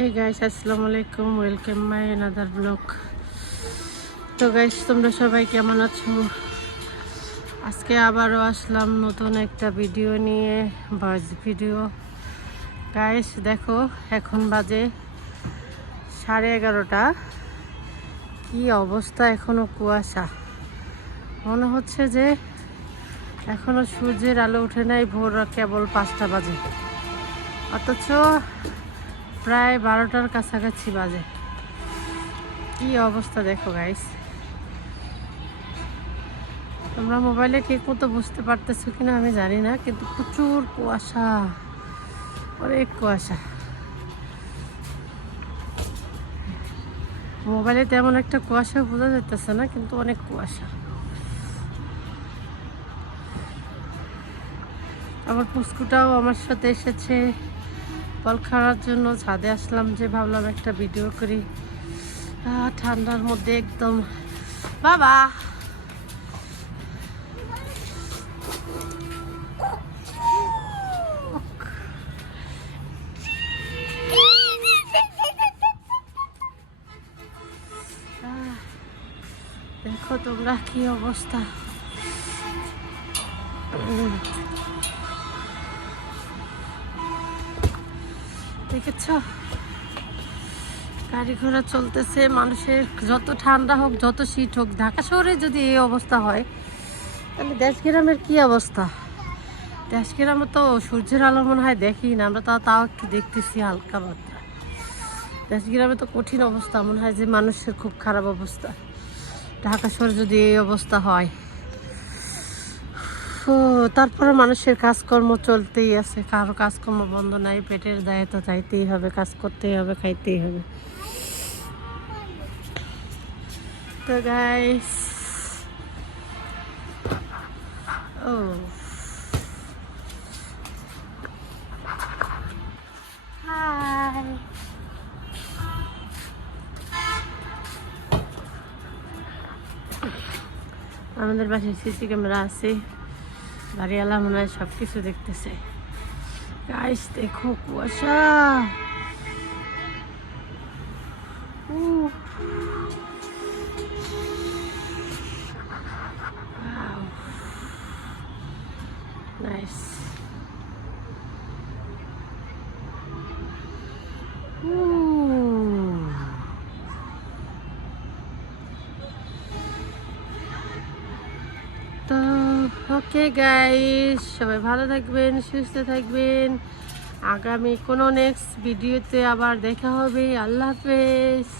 Hey guys, আসসালামু আলাইকুম, welcome my another blog. তো গাইস, তোমরা সবাই কেমন আছো? আজকে আবারও আসলাম নতুন একটা ভিডিও নিয়ে, ভয়েস ভিডিও। গাইস দেখো, এখন বাজে 11:30। কি অবস্থা, এখনো কুয়াশা। মনে হচ্ছে যে এখনো সূর্যের আলো উঠে নাই, ভোর কেবল 5টা বাজে, অথচ প্রায় 12টার কাছাকাছি বাজে। কি অবস্থা দেখো গাইস। তোমরা মোবাইলে ঠিক মতো বুঝতে পারতেছো কিনা আমি জানি না, কিন্তু প্রচুর কুয়াশা, অনেক কুয়াশা। মোবাইলে তেমন একটা কুয়াশা বোঝা যাইতেছে না, কিন্তু অনেক কুয়াশা। আবার পুস্কুটাও আমার সাথে এসেছে বল খাওয়ার জন্য। ছাদে আসলাম যে ভাবলাম একটা ভিডিও করি। ঠান্ডার মধ্যে একদম। বাবা দেখো তোমরা কি অবস্থা। দেখেছ, গাড়ি ঘোড়া চলতেছে, মানুষের যত ঠান্ডা হোক যত শীত হোক, ঢাকা শহরে যদি এই অবস্থা হয় তাহলে দেশ গ্রামের কি অবস্থা। দেশ গ্রামে তো সূর্যের আলো মনে হয় দেখি না আমরা, তাও একটু দেখতেছি হালকা মাত্রা। দেশ গ্রামে তো কঠিন অবস্থা, মনে হয় যে মানুষের খুব খারাপ অবস্থা। ঢাকা শহরে যদি এই অবস্থা হয়, তারপরে মানুষের কাজকর্ম চলতেই আছে, কারো কাজকর্ম বন্ধ নাই। পেটের দায়ে তো যাইতেই হবে, কাজ করতেই হবে, খাইতেই হবে। তো গাইস, ও হাই, আমাদের বাসায় সিসি ক্যামেরা আছে, বাড়িওয়ালা মনে হয় সব কিছু দেখতেছে। গাইস দেখো কুয়াশা। নাইস। তো ওকে গাইস, সবাই ভালো থাকবেন, সুস্থ থাকবেন। আগামী কোনো নেক্সট ভিডিওতে আবার দেখা হবে। আল্লাহ হাফেজ।